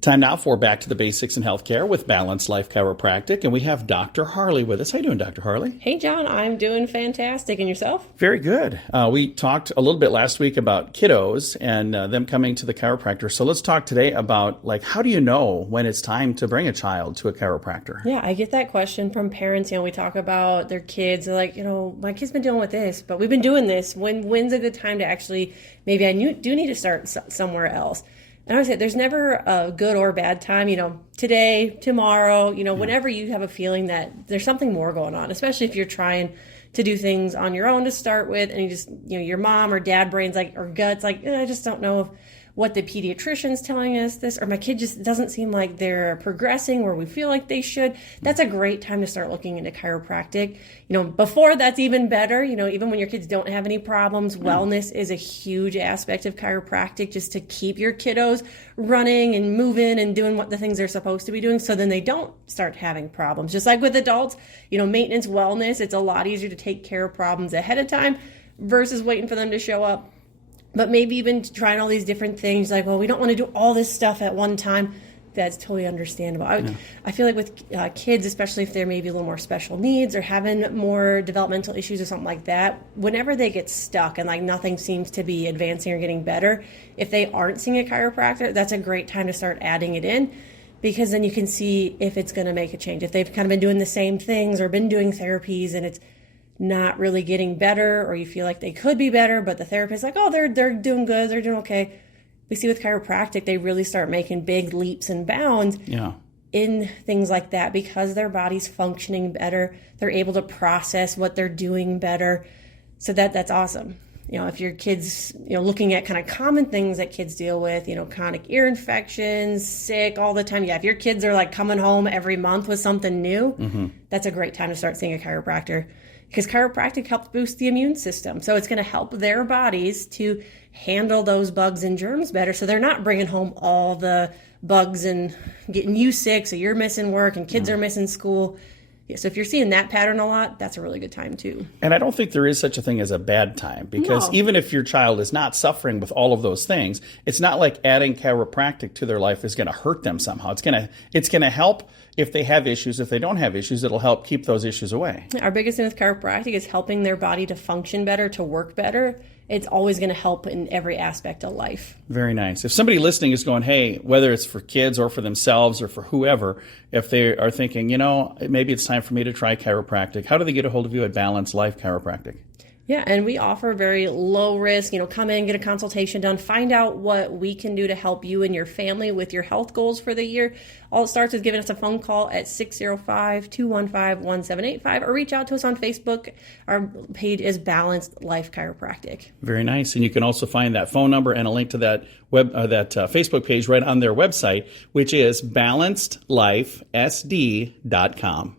Time now for Back to the Basics in Healthcare with Balanced Life Chiropractic, and we have Dr. Harley with us. How you doing, Dr. Harley? Hey, John. I'm doing fantastic. And yourself? Very good. We talked a little bit last week about kiddos and them coming to the chiropractor. So let's talk today about, how do you know when it's time to bring a child to a chiropractor? Yeah, I get that question from parents. We talk about their kids. They're like, my kid's been dealing with this, but we've been doing this. When's a good time to actually, maybe I do need to start somewhere else? And I would say there's never a good or bad time, today, tomorrow, whenever you have a feeling that there's something more going on, especially if you're trying to do things on your own to start with. And you just, your mom or dad brain's or gut's I just don't know what the pediatrician's telling us this, or my kid just doesn't seem like they're progressing where we feel like they should. That's a great time to start looking into chiropractic. Before that's even better, even when your kids don't have any problems, wellness is a huge aspect of chiropractic, just to keep your kiddos running and moving and doing what the things they're supposed to be doing, so then they don't start having problems. Just like with adults, maintenance, wellness, it's a lot easier to take care of problems ahead of time versus waiting for them to show up. But maybe even trying all these different things, we don't want to do all this stuff at one time. That's totally understandable. I feel like with kids, especially if they're maybe a little more special needs or having more developmental issues or something like that, whenever they get stuck and nothing seems to be advancing or getting better, if they aren't seeing a chiropractor, that's a great time to start adding it in, because then you can see if it's going to make a change. If they've kind of been doing the same things or been doing therapies and it's not really getting better, or you feel like they could be better, but the therapist's they're doing good, they're doing okay. We see with chiropractic, they really start making big leaps and bounds in things like that because their body's functioning better. They're able to process what they're doing better. So that's awesome. If your kids, looking at kind of common things that kids deal with, chronic ear infections, sick all the time. Yeah, if your kids are coming home every month with something new, that's a great time to start seeing a chiropractor. Because chiropractic helps boost the immune system. So it's going to help their bodies to handle those bugs and germs better. So they're not bringing home all the bugs and getting you sick. So you're missing work and kids are missing school. Yeah, so if you're seeing that pattern a lot, that's a really good time too. And I don't think there is such a thing as a bad time, because even if your child is not suffering with all of those things, it's not like adding chiropractic to their life is going to hurt them somehow. It's going to help if they have issues. If they don't have issues, it'll help keep those issues away. Our biggest thing with chiropractic is helping their body to function better, to work better. It's always going to help in every aspect of life. Very nice. If somebody listening is going, hey, whether it's for kids or for themselves or for whoever, if they are thinking, maybe it's time for me to try chiropractic, how do they get a hold of you at Balanced Life Chiropractic? Yeah, and we offer very low risk, come in, get a consultation done, find out what we can do to help you and your family with your health goals for the year. All it starts with giving us a phone call at 605-215-1785 or reach out to us on Facebook. Our page is Balanced Life Chiropractic. Very nice. And you can also find that phone number and a link to that Facebook page right on their website, which is balancedlifesd.com.